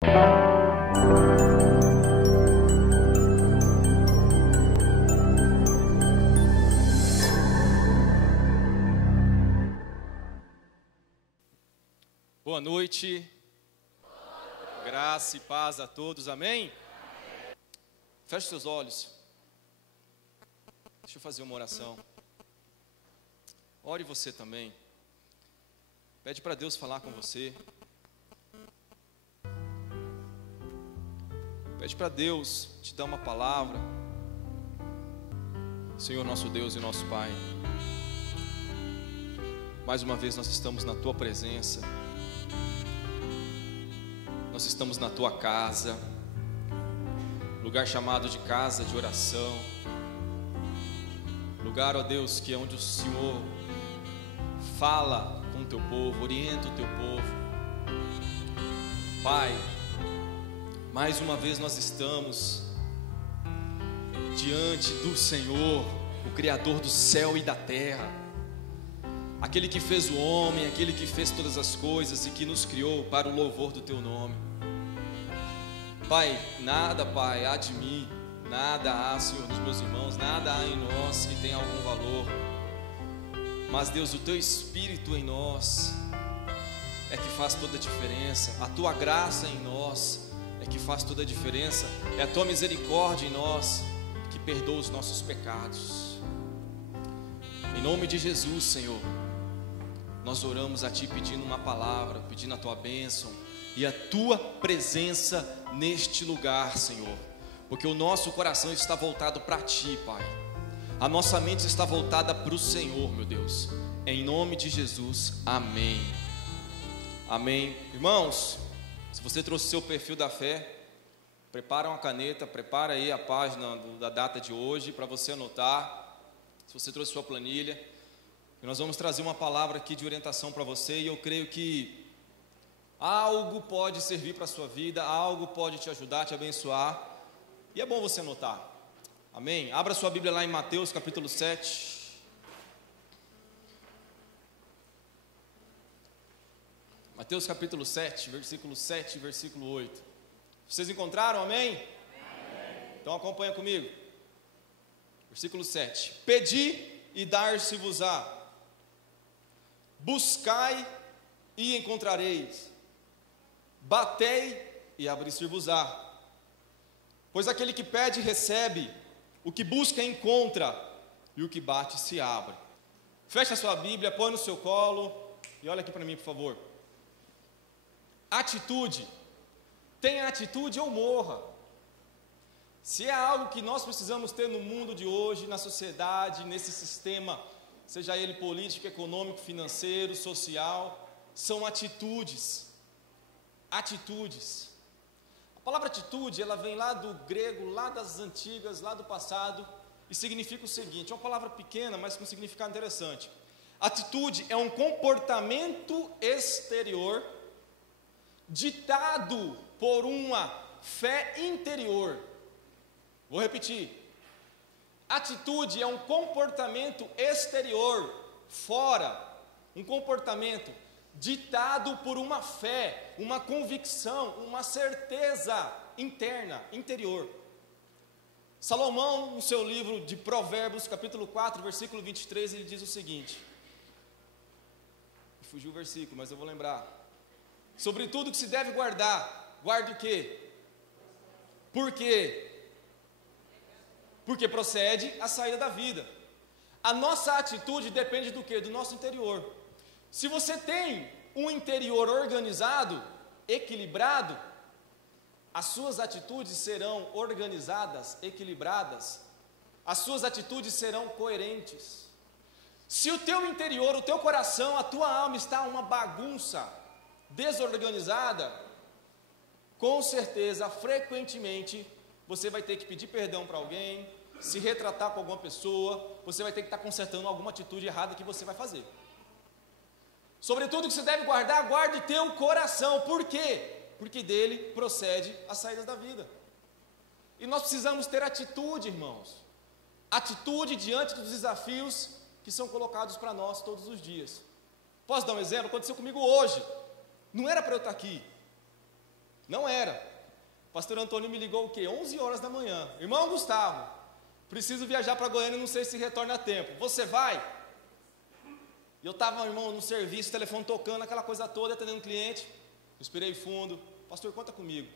Boa noite. Graça e paz a todos, amém? Feche seus olhos. Deixa eu fazer uma oração. Ore você também. Pede para Deus falar com você. Pede para Deus te dar uma palavra. Senhor nosso Deus e nosso Pai, mais uma vez nós estamos na Tua presença. Nós estamos na Tua casa, lugar chamado de casa de oração, lugar, ó Deus, que é onde o Senhor fala com o Teu povo, orienta o Teu povo. Pai, mais uma vez nós estamos diante do Senhor, o Criador do céu e da terra, aquele que fez o homem, aquele que fez todas as coisas e que nos criou para o louvor do Teu nome. Pai, nada, Pai, há de mim, nada há, Senhor, dos meus irmãos, nada há em nós que tenha algum valor, mas Deus, o Teu Espírito em nós é que faz toda a diferença, a Tua graça em nós é que faz toda a diferença, é a Tua misericórdia em nós que perdoa os nossos pecados. Em nome de Jesus, Senhor, nós oramos a Ti pedindo uma palavra, pedindo a Tua bênção e a Tua presença neste lugar, Senhor, porque o nosso coração está voltado para Ti, Pai, a nossa mente está voltada para o Senhor, meu Deus, em nome de Jesus, amém, amém. Irmãos, se você trouxe seu perfil da fé, prepara uma caneta, prepara aí a página da data de hoje para você anotar. Se você trouxe sua planilha, nós vamos trazer uma palavra aqui de orientação para você, e eu creio que algo pode servir para a sua vida, algo pode te ajudar, te abençoar, e é bom você anotar, amém? Abra sua Bíblia lá em Mateus capítulo 7, Mateus capítulo 7, versículo 7, versículo 8, vocês encontraram, amém? Amém. Então acompanha comigo, versículo 7, pedi e dar-se-vos-á, buscai e encontrareis, batei e abrir-se-vos-á, pois aquele que pede recebe, o que busca encontra, e o que bate se abre. Fecha a sua Bíblia, põe no seu colo e olha aqui para mim, por favor. Atitude, tenha atitude ou morra. Se é algo que nós precisamos ter no mundo de hoje, na sociedade, nesse sistema, seja ele político, econômico, financeiro, social, são atitudes. Atitudes. A palavra atitude, ela vem lá do grego, lá das antigas, lá do passado, e significa o seguinte, é uma palavra pequena, mas com um significado interessante. Atitude é um comportamento exterior ditado por uma fé interior. Vou repetir. Atitude é um comportamento exterior, fora, um comportamento ditado por uma fé, uma convicção, uma certeza interna, interior. Salomão, no seu livro de Provérbios, capítulo 4, versículo 23, ele diz o seguinte, fugiu o versículo, mas eu vou lembrar, sobre tudo que se deve guardar, guarde o quê? Por quê? Porque procede a saída da vida. A nossa atitude depende do quê? Do nosso interior. Se você tem um interior organizado, equilibrado, as suas atitudes serão organizadas, equilibradas, as suas atitudes serão coerentes. Se o teu interior, o teu coração, a tua alma está uma bagunça, desorganizada, com certeza, frequentemente, você vai ter que pedir perdão para alguém, se retratar com alguma pessoa, você vai ter que estar consertando alguma atitude errada que você vai fazer. Sobretudo que você deve guardar, guarde teu coração. Por quê? Porque dele procede as saídas da vida. E nós precisamos ter atitude, irmãos. Atitude diante dos desafios que são colocados para nós todos os dias. Posso dar um exemplo? Aconteceu comigo hoje. Não era para eu estar aqui. Não era. O pastor Antônio me ligou o quê? 11 horas da manhã. Irmão Gustavo, preciso viajar para Goiânia, não sei se retorna a tempo. Você vai? E eu estava, irmão, no serviço, telefone tocando, aquela coisa toda, atendendo um cliente. Respirei fundo. Pastor, conta comigo.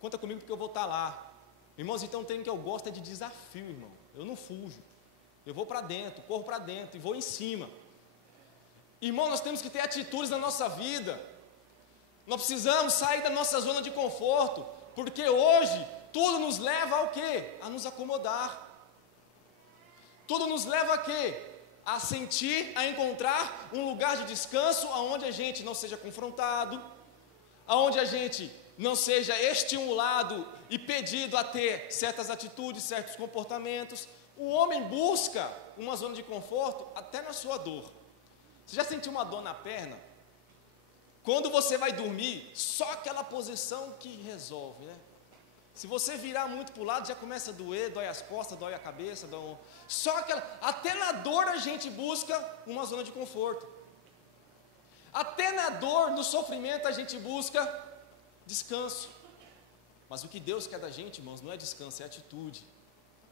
Conta comigo porque eu vou estar lá. Irmãos, então tem que eu gosto é de desafio, irmão. Eu não fujo. Eu vou para dentro, corro para dentro e vou em cima. Irmão, nós temos que ter atitudes na nossa vida. Nós precisamos sair da nossa zona de conforto, porque hoje tudo nos leva ao quê? A nos acomodar. Tudo nos leva a quê? A sentir, a encontrar um lugar de descanso aonde a gente não seja confrontado, aonde a gente não seja estimulado e pedido a ter certas atitudes, certos comportamentos. O homem busca uma zona de conforto até na sua dor. Você já sentiu uma dor na perna? Quando você vai dormir, só aquela posição que resolve, né? Se você virar muito para o lado, já começa a doer, dói as costas, dói a cabeça, só aquela, até na dor a gente busca uma zona de conforto. Até na dor, no sofrimento, a gente busca descanso. Mas o que Deus quer da gente, irmãos, não é descanso, é atitude.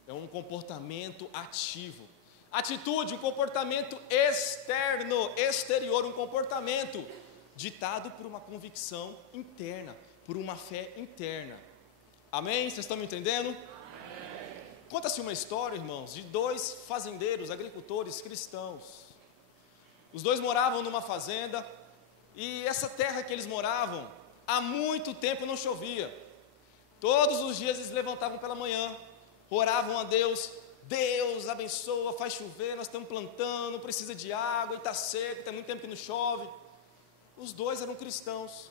É um comportamento ativo. Atitude, um comportamento externo, exterior, um comportamento ditado por uma convicção interna, por uma fé interna. Amém? Vocês estão me entendendo? Amém. Conta-se uma história, irmãos, de dois fazendeiros, agricultores cristãos. Os dois moravam numa fazenda e essa terra que eles moravam, há muito tempo não chovia. Todos os dias eles levantavam pela manhã, oravam a Deus. Deus abençoa, faz chover, nós estamos plantando, precisa de água e está seco, tem muito tempo que não chove. Os dois eram cristãos,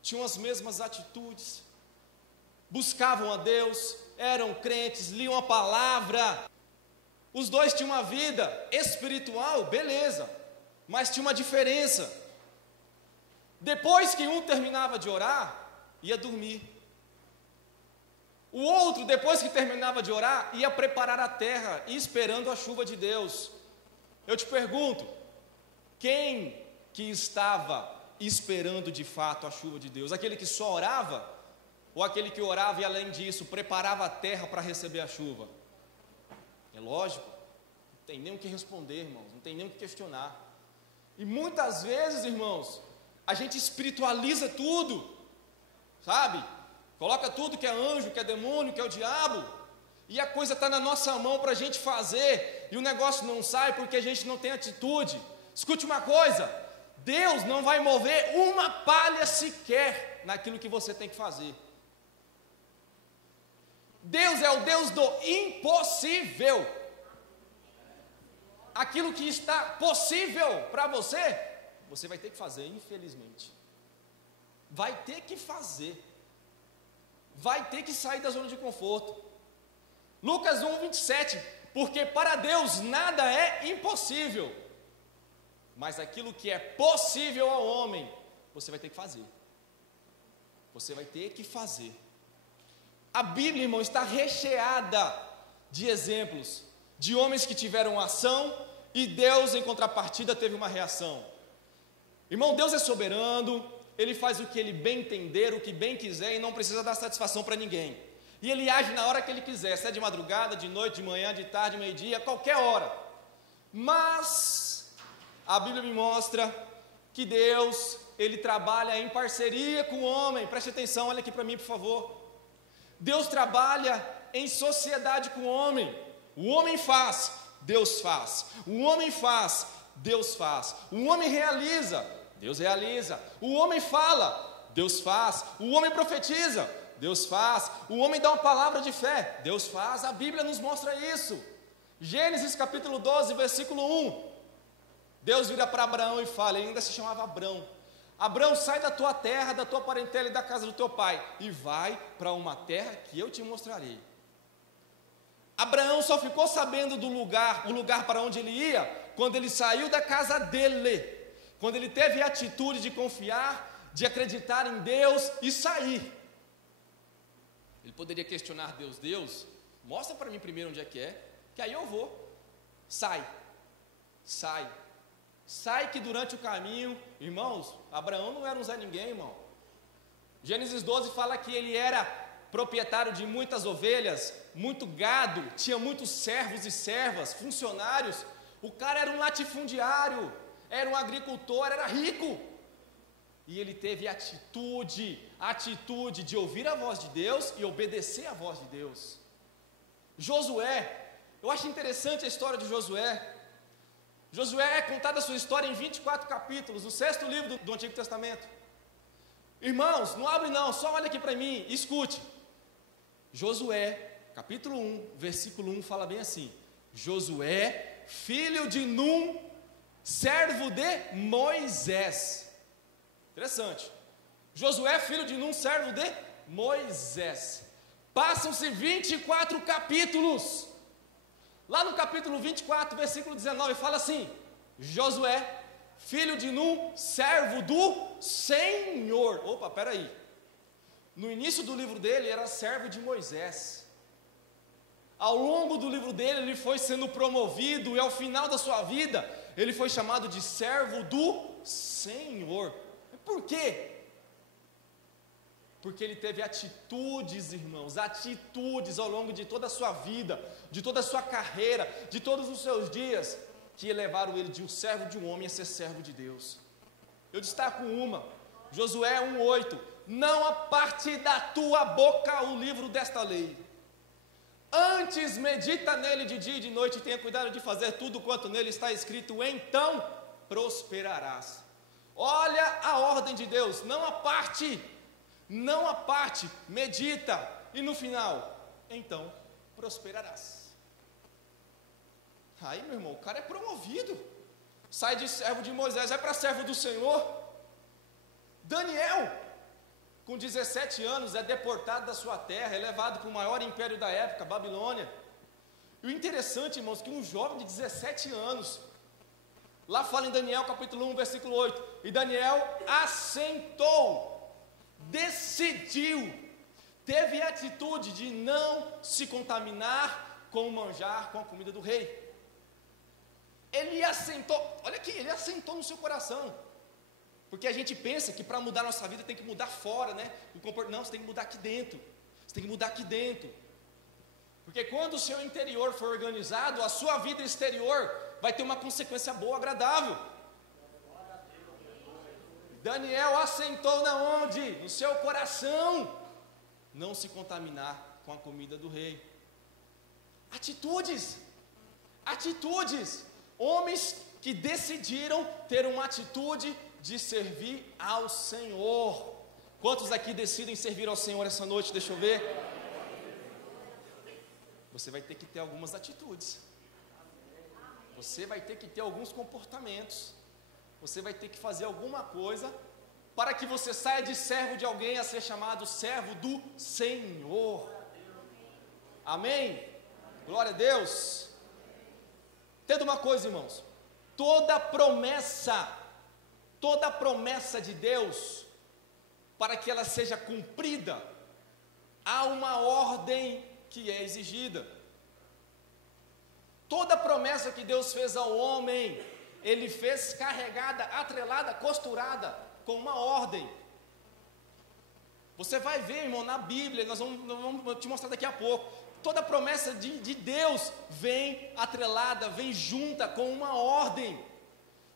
tinham as mesmas atitudes, buscavam a Deus, eram crentes, liam a palavra. Os dois tinham uma vida espiritual, beleza, mas tinha uma diferença. Depois que um terminava de orar, ia dormir. O outro, depois que terminava de orar, ia preparar a terra, esperando a chuva de Deus. Eu te pergunto, quem que estava esperando de fato a chuva de Deus? Aquele que só orava? Ou aquele que orava e além disso, preparava a terra para receber a chuva? É lógico, não tem nem o que responder, irmãos, não tem nem o que questionar. E muitas vezes, irmãos, a gente espiritualiza tudo, sabe? Coloca tudo que é anjo, que é demônio, que é o diabo, e a coisa está na nossa mão para a gente fazer, e o negócio não sai porque a gente não tem atitude. Escute uma coisa, Deus não vai mover uma palha sequer naquilo que você tem que fazer. Deus é o Deus do impossível. Aquilo que está possível para você, você vai ter que fazer, infelizmente. Vai ter que fazer. Vai ter que sair da zona de conforto. Lucas 1:27, porque para Deus nada é impossível, mas aquilo que é possível ao homem, você vai ter que fazer. Você vai ter que fazer. A Bíblia, irmão, está recheada de exemplos de homens que tiveram ação e Deus, em contrapartida, teve uma reação. Irmão, Deus é soberano, Ele faz o que Ele bem entender, o que bem quiser e não precisa dar satisfação para ninguém. E Ele age na hora que Ele quiser, se é de madrugada, de noite, de manhã, de tarde, meio-dia, qualquer hora. Mas a Bíblia me mostra que Deus, Ele trabalha em parceria com o homem. Preste atenção, olha aqui para mim, por favor. Deus trabalha em sociedade com o homem. O homem faz, Deus faz. O homem faz, Deus faz. O homem realiza, Deus realiza. O homem fala, Deus faz. O homem profetiza, Deus faz. O homem dá uma palavra de fé, Deus faz. A Bíblia nos mostra isso. Gênesis capítulo 12, versículo 1. Deus vira para Abraão e fala, ele ainda se chamava Abrão. Abrão, sai da tua terra, da tua parentela e da casa do teu pai, e vai para uma terra que eu te mostrarei. Abraão só ficou sabendo do lugar, o lugar para onde ele ia, quando ele saiu da casa dele, quando ele teve a atitude de confiar, de acreditar em Deus e sair. Ele poderia questionar Deus, Deus, mostra para mim primeiro onde é, que aí eu vou. Sai, que durante o caminho, irmãos, Abraão não era um Zé Ninguém, irmão. Gênesis 12 fala que ele era proprietário de muitas ovelhas, muito gado, tinha muitos servos e servas, funcionários. O cara era um latifundiário, era um agricultor, era rico. E ele teve atitude de ouvir a voz de Deus e obedecer a voz de Deus. Josué, eu acho interessante a história de Josué. Josué é contada a sua história em 24 capítulos, no 6º livro do Antigo Testamento. Irmãos, não abre não, só olha aqui para mim, escute. Josué, capítulo 1, versículo 1, fala bem assim: Josué, filho de Num, servo de Moisés. Interessante. Josué, filho de Num, servo de Moisés. Passam-se 24 capítulos. Lá no capítulo 24, versículo 19, fala assim: Josué, filho de Num, servo do Senhor. Opa, peraí. No início do livro dele, era servo de Moisés. Ao longo do livro dele, ele foi sendo promovido, e ao final da sua vida, ele foi chamado de servo do Senhor. Por quê? Porque ele teve atitudes, irmãos, atitudes ao longo de toda a sua vida, de toda a sua carreira, de todos os seus dias, que levaram ele de um servo de um homem a ser servo de Deus. Eu destaco uma, Josué 1:8: não aparte da tua boca o livro desta lei, antes medita nele de dia e de noite, e tenha cuidado de fazer tudo quanto nele está escrito, então prosperarás. Olha a ordem de Deus, não aparte, medita, e no final, então prosperarás. Aí, meu irmão, o cara é promovido, sai de servo de Moisés, vai para servo do Senhor. Daniel, com 17 anos, é deportado da sua terra, é levado para o maior império da época, Babilônia. E o interessante, irmãos, que um jovem de 17 anos, lá fala em Daniel capítulo 1, versículo 8, e Daniel assentou, decidiu, teve a atitude de não se contaminar com o manjar, com a comida do rei. Ele assentou, olha aqui, ele assentou no seu coração. Porque a gente pensa que para mudar a nossa vida tem que mudar fora, né? Não, você tem que mudar aqui dentro. Você tem que mudar aqui dentro. Porque quando o seu interior for organizado, a sua vida exterior vai ter uma consequência boa, agradável. Daniel assentou na onde? No seu coração. Não se contaminar com a comida do rei. Atitudes. Homens que decidiram ter uma atitude de servir ao Senhor. Quantos aqui decidem servir ao Senhor essa noite? Deixa eu ver. Você vai ter que ter algumas atitudes. Você vai ter que ter alguns comportamentos. Você vai ter que fazer alguma coisa para que você saia de servo de alguém a ser chamado servo do Senhor. Amém? Glória a Deus. Entenda uma coisa, irmãos. Toda promessa de Deus, para que ela seja cumprida, há uma ordem que é exigida. Toda promessa que Deus fez ao homem, Ele fez carregada, atrelada, costurada, com uma ordem. Você vai ver, irmão, na Bíblia, nós vamos te mostrar daqui a pouco. Toda promessa de Deus vem atrelada, vem junta com uma ordem.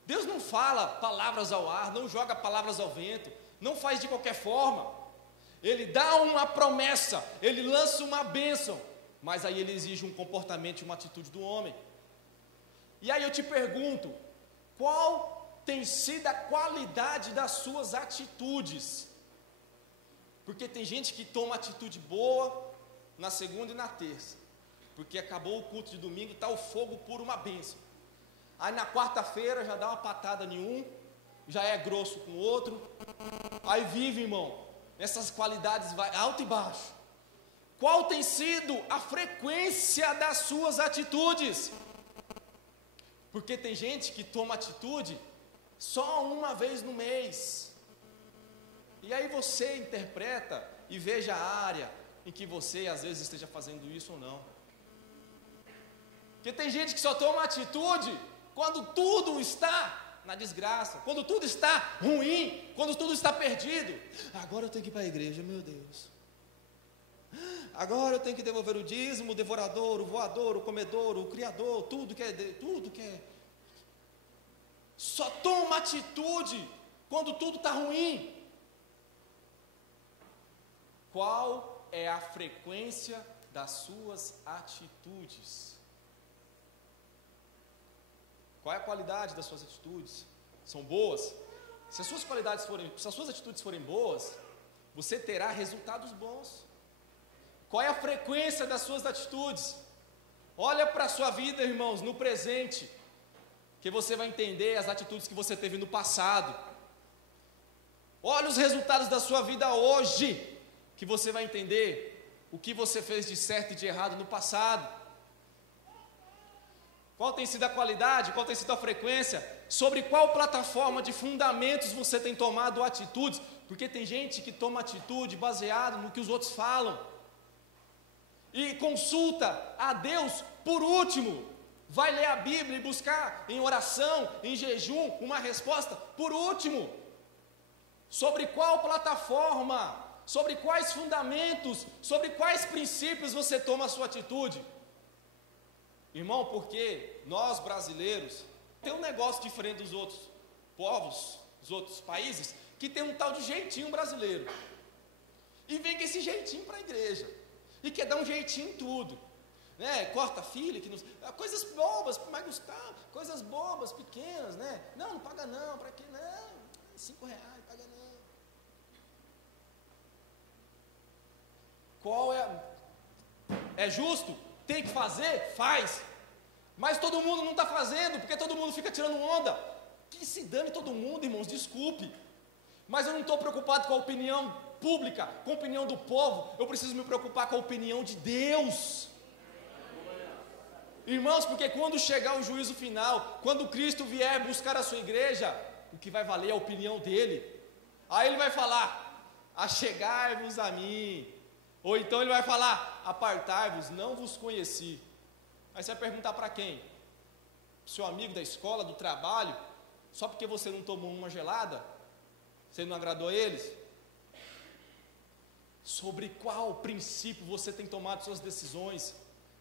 Deus não fala palavras ao ar, não joga palavras ao vento, não faz de qualquer forma. Ele dá uma promessa, Ele lança uma bênção, mas aí Ele exige um comportamento e uma atitude do homem. E aí eu te pergunto, qual tem sido a qualidade das suas atitudes? Porque tem gente que toma atitude boa na segunda e na terça, porque acabou o culto de domingo e está o fogo por uma bênção. Aí na quarta-feira já dá uma patada em um, já é grosso com o outro, aí vive, irmão, essas qualidades vai alto e baixo. Qual tem sido a frequência das suas atitudes? Porque tem gente que toma atitude só uma vez no mês, e aí você interpreta e veja a área em que você às vezes esteja fazendo isso ou não. Porque tem gente que só toma atitude quando tudo está na desgraça, quando tudo está ruim, quando tudo está perdido. Agora eu tenho que ir para a igreja, meu Deus. Agora eu tenho que devolver o dízimo, o devorador, o voador, o comedor, o criador, tudo que é. Só toma atitude quando tudo está ruim. Qual é a frequência das suas atitudes? Qual é a qualidade das suas atitudes? São boas? Se as suas atitudes forem boas, você terá resultados bons. Qual é a frequência das suas atitudes? Olha para a sua vida, irmãos, no presente, que você vai entender as atitudes que você teve no passado. Olha os resultados da sua vida hoje, que você vai entender o que você fez de certo e de errado no passado. Qual tem sido a qualidade, qual tem sido a frequência, sobre qual plataforma de fundamentos você tem tomado atitudes, porque tem gente que toma atitude baseado no que os outros falam, e consulta a Deus por último, vai ler a Bíblia e buscar em oração, em jejum, uma resposta por último. Sobre qual plataforma, sobre quais fundamentos, sobre quais princípios você toma a sua atitude? Irmão, porque nós brasileiros tem um negócio diferente dos outros povos, dos outros países, que tem um tal de jeitinho brasileiro, e vem com esse jeitinho para a igreja, e quer dar um jeitinho em tudo, né? Corta filho, coisas bobas, mas Gustavo, coisas bobas, pequenas, né? Não paga não, para quê? Não, R$5, paga não. Qual é justo? Tem que fazer? Faz. Mas todo mundo não está fazendo, porque todo mundo fica tirando onda. Que se dane todo mundo, irmãos, desculpe. Mas eu não estou preocupado com a opinião pública, com a opinião do povo. Eu preciso me preocupar com a opinião de Deus. Irmãos, porque quando chegar o juízo final, quando Cristo vier buscar a sua igreja, o que vai valer é a opinião dele. Aí ele vai falar: achegai-vos a mim. Ou então ele vai falar: apartai-vos, não vos conheci. Aí você vai perguntar para quem? Seu amigo da escola, do trabalho? Só porque você não tomou uma gelada? Você não agradou a eles? Sobre qual princípio você tem tomado suas decisões?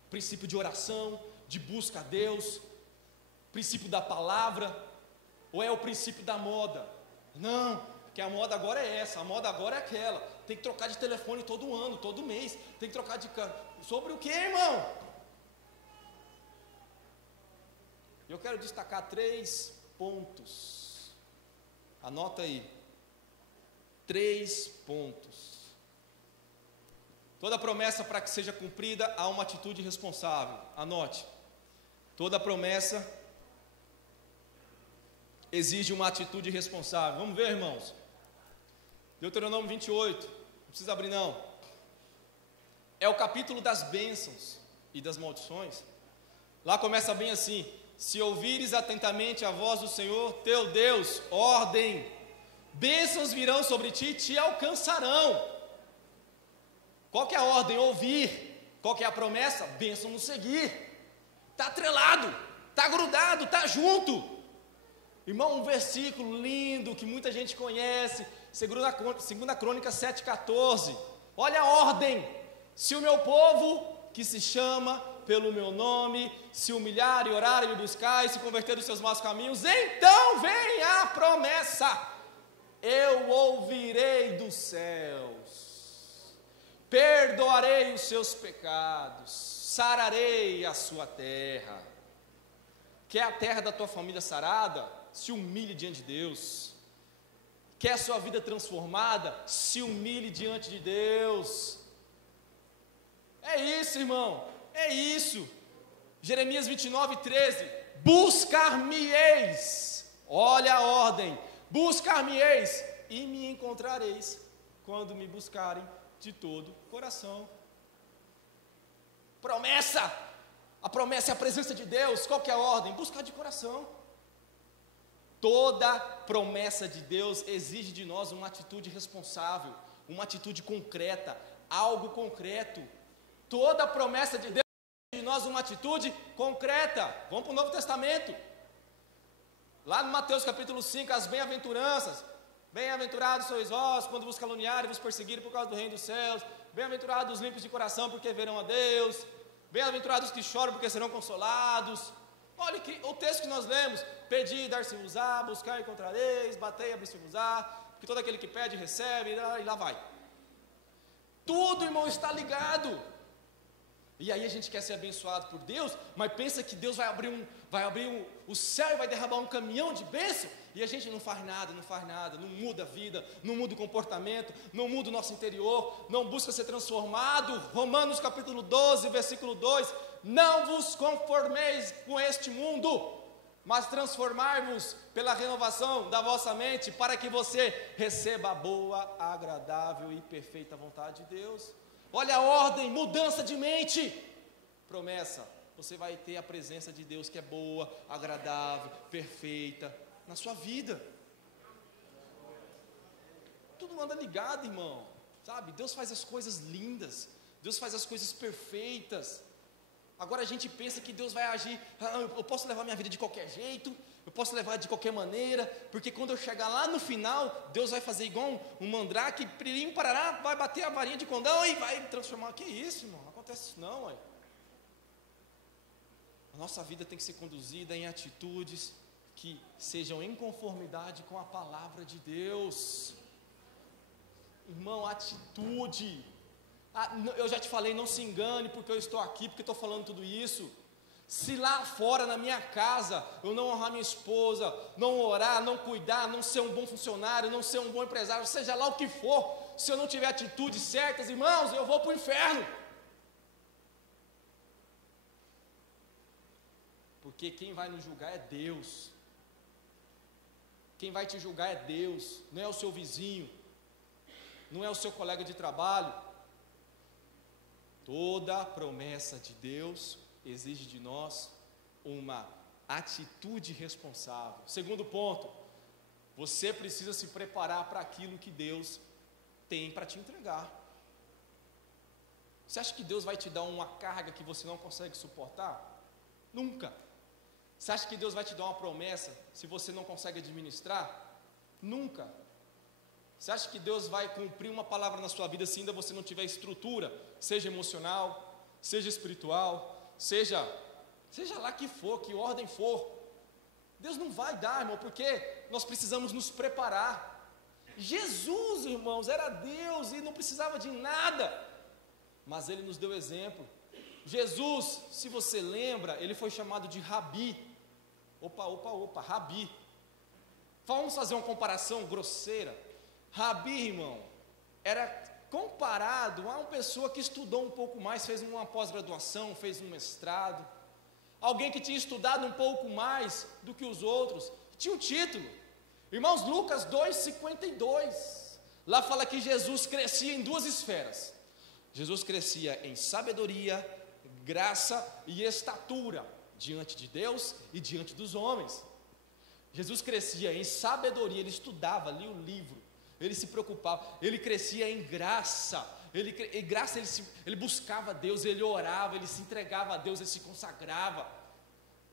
Princípio de oração, de busca a Deus, princípio da palavra, ou é o princípio da moda? Não, porque a moda agora é essa, a moda agora é aquela. Tem que trocar de telefone todo ano, todo mês. Tem que trocar de câmera. Sobre o que, irmão? Eu quero destacar 3 pontos. Anota aí. 3 pontos. Toda promessa, para que seja cumprida, há uma atitude responsável. Anote. Toda promessa exige uma atitude responsável. Vamos ver, irmãos. Deuteronômio 28. Não precisa abrir, não. É o capítulo das bênçãos e das maldições. Lá começa bem assim: se ouvires atentamente a voz do Senhor teu Deus, ordem, bênçãos virão sobre ti e te alcançarão. Qual que é a ordem? Ouvir. Qual que é a promessa? Bênção no seguir. Está atrelado, está grudado, está junto. Irmão, um versículo lindo que muita gente conhece, 2 Crônicas 7,14. Olha a ordem: se o meu povo, que se chama pelo meu nome, se humilhar e orar e me buscar e se converter dos seus maus caminhos, então vem a promessa: eu ouvirei dos céus, perdoarei os seus pecados, sararei a sua terra. Quer a terra da tua família sarada? Se humilhe diante de Deus. Quer a sua vida transformada? Se humilhe diante de Deus. É isso, irmão, é isso. Jeremias 29:13. Buscar-me-eis. Olha a ordem: buscar-me-eis e me encontrareis, quando me buscarem de todo o coração. Promessa. A promessa é a presença de Deus. Qual que é a ordem? Buscar de coração. Toda promessa de Deus exige de nós uma atitude responsável, uma atitude concreta, algo concreto. Toda promessa de Deus exige de nós uma atitude concreta. Vamos para o Novo Testamento. Lá no Mateus capítulo 5, as bem-aventuranças. Bem-aventurados sois vós, quando vos caluniarem e vos perseguirem por causa do reino dos céus. Bem-aventurados os limpos de coração, porque verão a Deus. Bem-aventurados que choram, porque serão consolados. Olha que, o texto que nós lemos: pedi, dar-se-vos-á, buscar e encontrareis, batei, abrir-se-vos-á, porque todo aquele que pede, recebe, e lá vai. Tudo, irmão, está ligado. E aí a gente quer ser abençoado por Deus, mas pensa que Deus vai abrir o céu e vai derramar um caminhão de bênção, e a gente não faz nada, não muda a vida, não muda o comportamento, não muda o nosso interior, não busca ser transformado. Romanos capítulo 12, versículo 2: não vos conformeis com este mundo, mas transformai-vos pela renovação da vossa mente, para que você receba a boa, agradável e perfeita vontade de Deus. Olha a ordem: mudança de mente, promessa, você vai ter a presença de Deus que é boa, agradável, perfeita na sua vida. Tudo anda ligado, irmão, sabe? Deus faz as coisas lindas, Deus faz as coisas perfeitas. Agora a gente pensa que Deus vai agir, eu posso levar minha vida de qualquer jeito, eu posso levar de qualquer maneira, porque quando eu chegar lá no final, Deus vai fazer igual um mandrake, pririm, parará, vai bater a varinha de condão e vai transformar. Que isso, irmão? Não acontece isso não, ué. A nossa vida tem que ser conduzida em atitudes que sejam em conformidade com a palavra de Deus. Irmão, atitude. Eu já te falei, não se engane porque eu estou aqui, porque estou falando tudo isso. Se lá fora na minha casa eu não honrar minha esposa, não orar, não cuidar, não ser um bom funcionário, não ser um bom empresário, seja lá o que for, se eu não tiver atitudes certas, irmãos, eu vou para o inferno. Porque quem vai nos julgar é Deus. Quem vai te julgar é Deus, não é o seu vizinho, não é o seu colega de trabalho. Toda promessa de Deus exige de nós uma atitude responsável. Segundo ponto, você precisa se preparar para aquilo que Deus tem para te entregar. Você acha que Deus vai te dar uma carga que você não consegue suportar? Nunca. Você acha que Deus vai te dar uma promessa se você não consegue administrar? Nunca. Você acha que Deus vai cumprir uma palavra na sua vida se ainda você não tiver estrutura, seja emocional, seja espiritual, seja lá que for, que ordem for? Deus não vai dar, irmão, porque nós precisamos nos preparar. Jesus, irmãos, era Deus e não precisava de nada, mas Ele nos deu exemplo. Jesus, se você lembra, Ele foi chamado de Rabi. Rabi. Vamos fazer uma comparação grosseira. Rabi, irmão, era comparado a uma pessoa que estudou um pouco mais, fez uma pós-graduação, fez um mestrado, alguém que tinha estudado um pouco mais do que os outros, tinha um título. Irmãos, Lucas 2,52, lá fala que Jesus crescia em duas esferas. Jesus crescia em sabedoria, graça e estatura, diante de Deus e diante dos homens. Jesus crescia em sabedoria, ele estudava, lia o livro, ele se preocupava, ele crescia em graça, ele buscava Deus, ele orava, ele se entregava a Deus, ele se consagrava,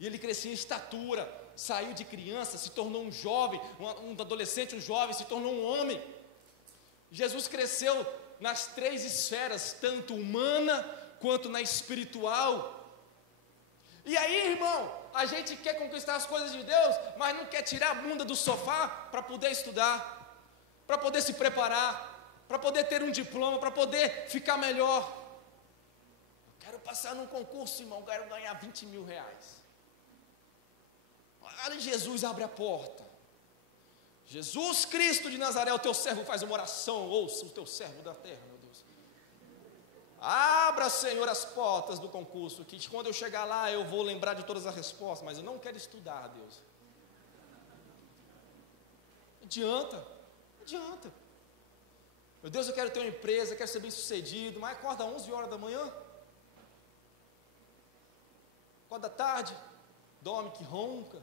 e ele crescia em estatura, saiu de criança, se tornou um jovem, um adolescente, um jovem, se tornou um homem. Jesus cresceu nas três esferas, tanto humana quanto na espiritual. E aí, irmão, a gente quer conquistar as coisas de Deus, mas não quer tirar a bunda do sofá para poder estudar, para poder se preparar, para poder ter um diploma, para poder ficar melhor. Eu quero passar num concurso, irmão, quero ganhar 20 mil reais. Olha, Jesus abre a porta. Jesus Cristo de Nazaré, o teu servo faz uma oração, ouça o teu servo da terra, meu Deus. Abra, Senhor, as portas do concurso, que quando eu chegar lá eu vou lembrar de todas as respostas, mas eu não quero estudar, Deus. Adianta. Meu Deus, eu quero ter uma empresa, quero ser bem sucedido, mas acorda às 11 horas da manhã, acorda tarde, dorme que ronca.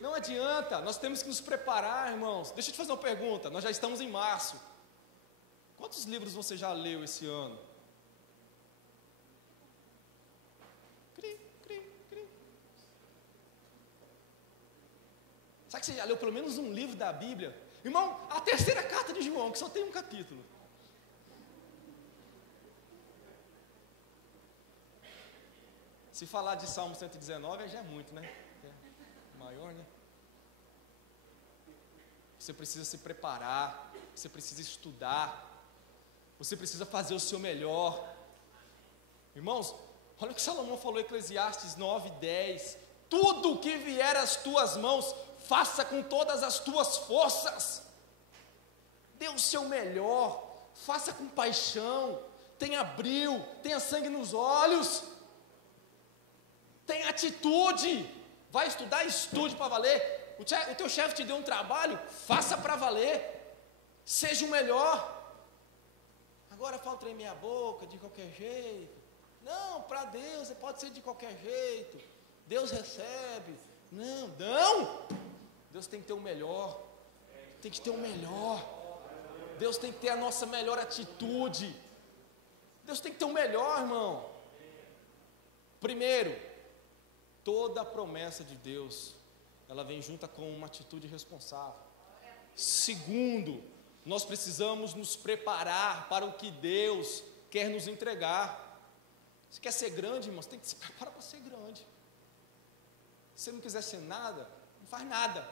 Não adianta, nós temos que nos preparar, irmãos. Deixa eu te fazer uma pergunta, nós já estamos em março. Quantos livros você já leu esse ano? Sabe que você já leu pelo menos um livro da Bíblia? Irmão, a terceira carta de João, que só tem um capítulo. Se falar de Salmo 119, já é muito, né? É maior, né? Você precisa se preparar, você precisa estudar, você precisa fazer o seu melhor. Irmãos, olha o que Salomão falou em Eclesiastes 9:10. Tudo que vier às tuas mãos, faça com todas as tuas forças. Dê o seu melhor, faça com paixão, tenha brilho, tenha sangue nos olhos, tenha atitude. Vai estudar, estude para valer. O teu chefe te deu um trabalho, faça para valer, seja o melhor. Agora fala trem meia boca, de qualquer jeito. Não, para Deus pode ser de qualquer jeito. Deus recebe. Não. Deus tem que ter o melhor. Tem que ter o melhor. Deus tem que ter a nossa melhor atitude. Deus tem que ter o melhor, irmão. Primeiro, toda a promessa de Deus, ela vem junta com uma atitude responsável. Segundo, nós precisamos nos preparar para o que Deus quer nos entregar. Você quer ser grande, irmão? Você tem que se preparar para ser grande. Se você não quiser ser nada, não faz nada.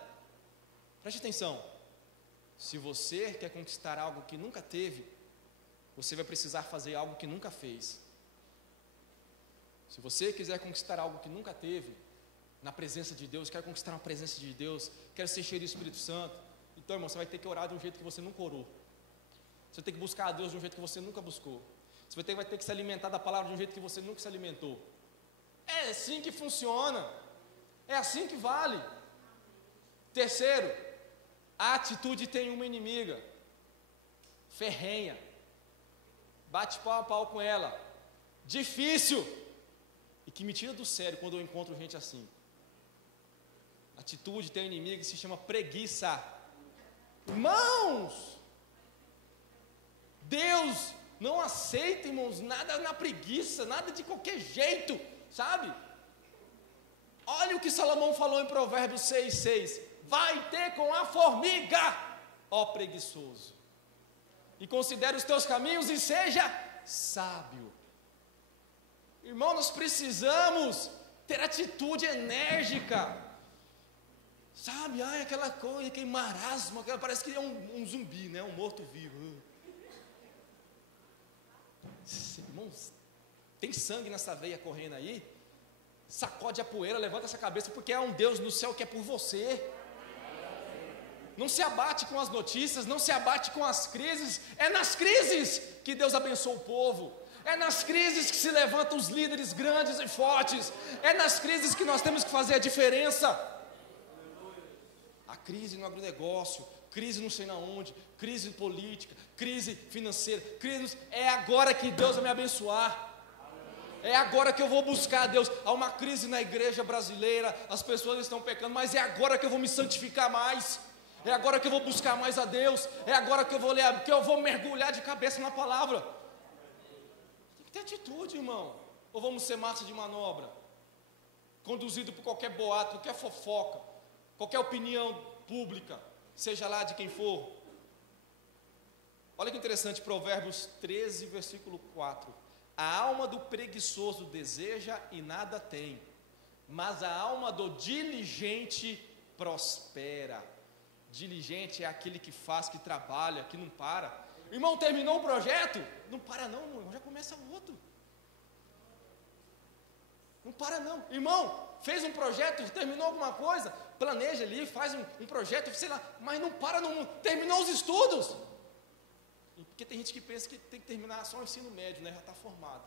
Preste atenção. Se você quer conquistar algo que nunca teve, você vai precisar fazer algo que nunca fez. Se você quiser conquistar algo que nunca teve, na presença de Deus, quer conquistar uma presença de Deus, quer ser cheio do Espírito Santo, então, irmão, você vai ter que orar de um jeito que você nunca orou. Você vai ter que buscar a Deus de um jeito que você nunca buscou. Você vai ter que se alimentar da palavra de um jeito que você nunca se alimentou. É assim que funciona. É assim que vale. Terceiro, a atitude tem uma inimiga, ferrenha, bate pau a pau com ela, difícil, e que me tira do sério quando eu encontro gente assim. Atitude tem um inimigo que se chama preguiça. Irmãos, Deus não aceita, irmãos, nada na preguiça, nada de qualquer jeito, sabe? Olha o que Salomão falou em Provérbios 6:6. Vai ter com a formiga, ó preguiçoso, e considere os teus caminhos e seja sábio. Irmão, nós precisamos ter atitude enérgica, sabe? Ai, aquela coisa, aquele marasmo, parece que é um zumbi, né? Um morto-vivo. Irmãos, tem sangue nessa veia correndo aí? Sacode a poeira, levanta essa cabeça, porque há um Deus no céu que é por você. Não se abate com as notícias, não se abate com as crises. É nas crises que Deus abençoa o povo. É nas crises que se levantam os líderes grandes e fortes. É nas crises que nós temos que fazer a diferença. A crise no agronegócio, crise não sei na onde, crise política, crise financeira, crise, é agora que Deus vai me abençoar. É agora que eu vou buscar a Deus. Há uma crise na igreja brasileira, as pessoas estão pecando, mas é agora que eu vou me santificar mais. É agora que eu vou buscar mais a Deus. É agora que eu vou ler, que eu vou mergulhar de cabeça na palavra. Tem que ter atitude, irmão. Ou vamos ser massa de manobra, conduzido por qualquer boato, qualquer fofoca, qualquer opinião pública, seja lá de quem for. Olha que interessante, Provérbios 13, versículo 4. A alma do preguiçoso deseja e nada tem, mas a alma do diligente prospera. Diligente é aquele que faz, que trabalha, que não para. Irmão, terminou o projeto? Não para não, irmão, já começa outro. Não para não. Irmão, fez um projeto, terminou alguma coisa, planeja ali, faz um projeto, sei lá, mas não para não, terminou os estudos. Porque tem gente que pensa que tem que terminar só o ensino médio, né? Já está formado.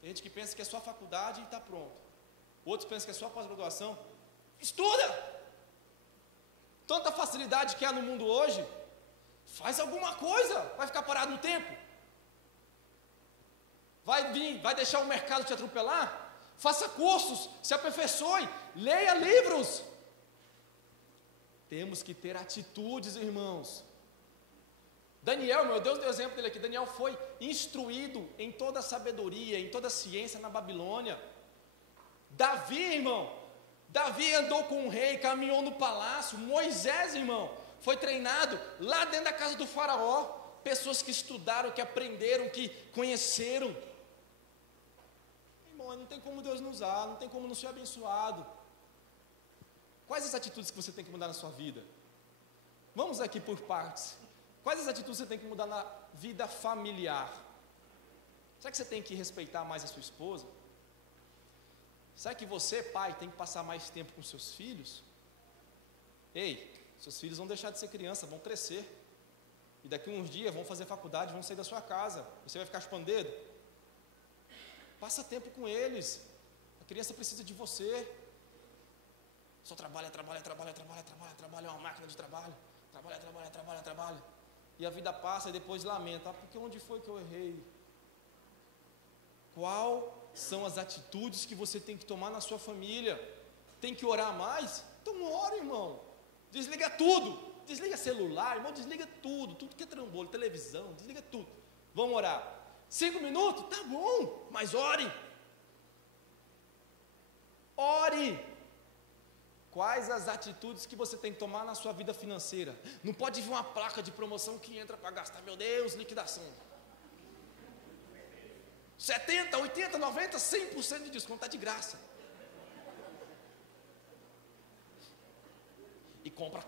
Tem gente que pensa que é só faculdade e está pronto. Outros pensam que é só pós-graduação. Estuda! Tanta facilidade que há no mundo hoje. Faz alguma coisa. Vai ficar parado no tempo? Vai deixar o mercado te atropelar? Faça cursos, se aperfeiçoe, leia livros. Temos que ter atitudes, irmãos. Daniel, meu Deus, deu exemplo dele aqui. Daniel foi instruído em toda a sabedoria, em toda a ciência na Babilônia. Davi, irmão, Davi andou com o rei, caminhou no palácio. Moisés, irmão, foi treinado lá dentro da casa do faraó. Pessoas que estudaram, que aprenderam, que conheceram. Irmão, não tem como Deus nos usar, não tem como não ser abençoado. Quais as atitudes que você tem que mudar na sua vida? Vamos aqui por partes. Quais as atitudes você tem que mudar na vida familiar? Será que você tem que respeitar mais a sua esposa? Será que você, pai, tem que passar mais tempo com seus filhos? Ei, seus filhos vão deixar de ser criança, vão crescer. E daqui a uns dias vão fazer faculdade, vão sair da sua casa. Você vai ficar chupando dedo? Passa tempo com eles. A criança precisa de você. Só trabalha, é uma máquina de trabalho. Trabalha. E a vida passa e depois lamenta. Porque onde foi que eu errei? Qual são as atitudes que você tem que tomar na sua família? Tem que orar mais? Então ora, irmão. Desliga tudo. Desliga celular, irmão, desliga tudo que é trambolho, televisão, desliga tudo. Vamos orar. 5 minutos? Tá bom, mas ore. Ore. Quais as atitudes que você tem que tomar na sua vida financeira? Não pode vir uma placa de promoção que entra para gastar, meu Deus, liquidação. 70, 80, 90, 100% de desconto, está de graça. E compra.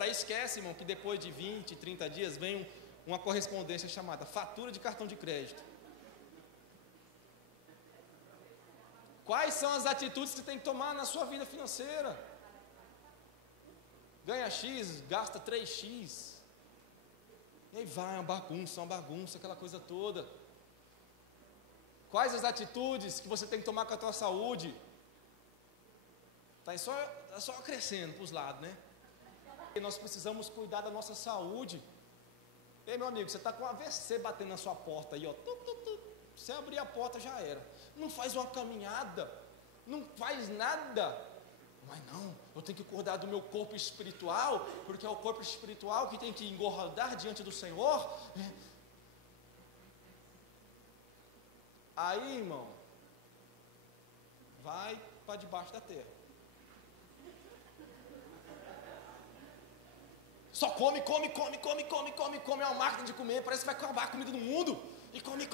Aí esquece, irmão, que depois de 20, 30 dias vem uma correspondência chamada fatura de cartão de crédito. Quais são as atitudes que você tem que tomar na sua vida financeira? Ganha X, gasta 3X. E aí vai uma bagunça, aquela coisa toda. Quais as atitudes que você tem que tomar com a tua saúde? Está só crescendo para os lados, né? E nós precisamos cuidar da nossa saúde. Ei, meu amigo, você está com um AVC batendo na sua porta aí, ó. Você abrir a porta já era. Não faz uma caminhada, não faz nada. Mas não, eu tenho que cuidar do meu corpo espiritual, porque é o corpo espiritual que tem que engordar diante do Senhor. Aí, irmão, vai para debaixo da terra. Só come, é uma máquina de comer, parece que vai acabar a comida do mundo. E come.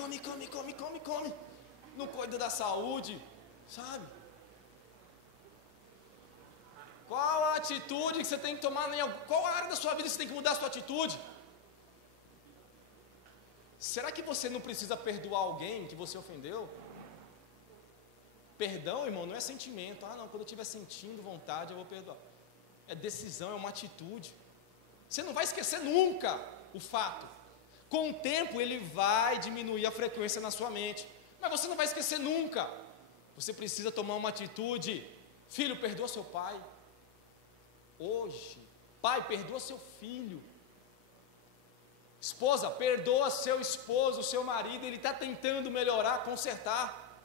Não cuida da saúde, sabe? Qual a atitude que você tem que tomar? Qual área da sua vida você tem que mudar a sua atitude? Será que você não precisa perdoar alguém que você ofendeu? Perdão, irmão, não é sentimento. Não, quando eu estiver sentindo vontade eu vou perdoar. É decisão, é uma atitude. Você não vai esquecer nunca o fato. Com o tempo ele vai diminuir a frequência na sua mente, mas você não vai esquecer nunca. Você precisa tomar uma atitude. Filho, perdoa seu pai. Hoje. Pai, perdoa seu filho. Esposa, perdoa seu esposo, seu marido. Ele está tentando melhorar, consertar.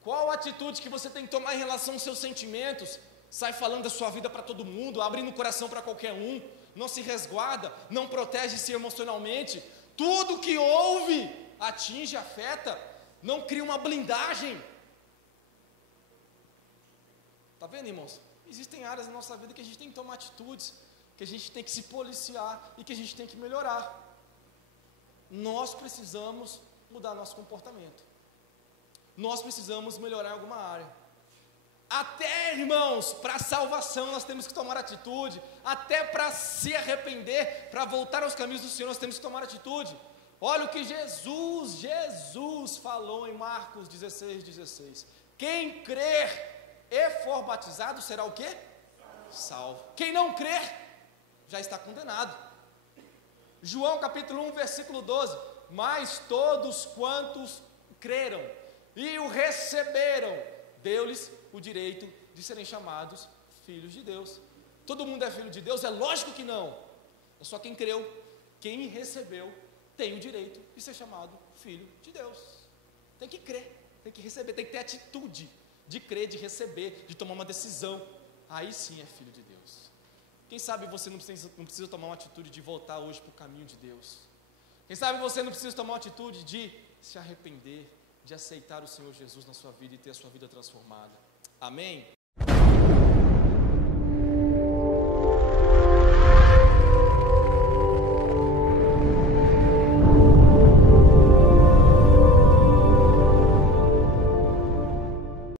Qual a atitude que você tem que tomar em relação aos seus sentimentos? Sai falando da sua vida para todo mundo, abrindo o coração para qualquer um, não se resguarda, não protege-se emocionalmente. Tudo que ouve atinge, afeta, não cria uma blindagem. Está vendo, irmãos? Existem áreas na nossa vida que a gente tem que tomar atitudes, que a gente tem que se policiar e que a gente tem que melhorar. Nós precisamos mudar nosso comportamento. Nós precisamos melhorar em alguma área. Até, irmãos, para a salvação nós temos que tomar atitude. Até para se arrepender, para voltar aos caminhos do Senhor, nós temos que tomar atitude. Olha o que Jesus falou em Marcos 16. Quem crer e for batizado será o quê? Salvo. Quem não crer já está condenado. João capítulo 1, versículo 12. Mas todos quantos creram e o receberam, deu-lhes o direito de serem chamados filhos de Deus. Todo mundo é filho de Deus? É lógico que não. É só quem creu, quem recebeu, tem o direito de ser chamado filho de Deus. Tem que crer, tem que receber, tem que ter atitude de crer, de receber, de tomar uma decisão. Aí sim é filho de Deus. Quem sabe você não precisa tomar uma atitude de voltar hoje para o caminho de Deus. Quem sabe você não precisa tomar uma atitude de se arrepender, de aceitar o Senhor Jesus na sua vida e ter a sua vida transformada. Amém?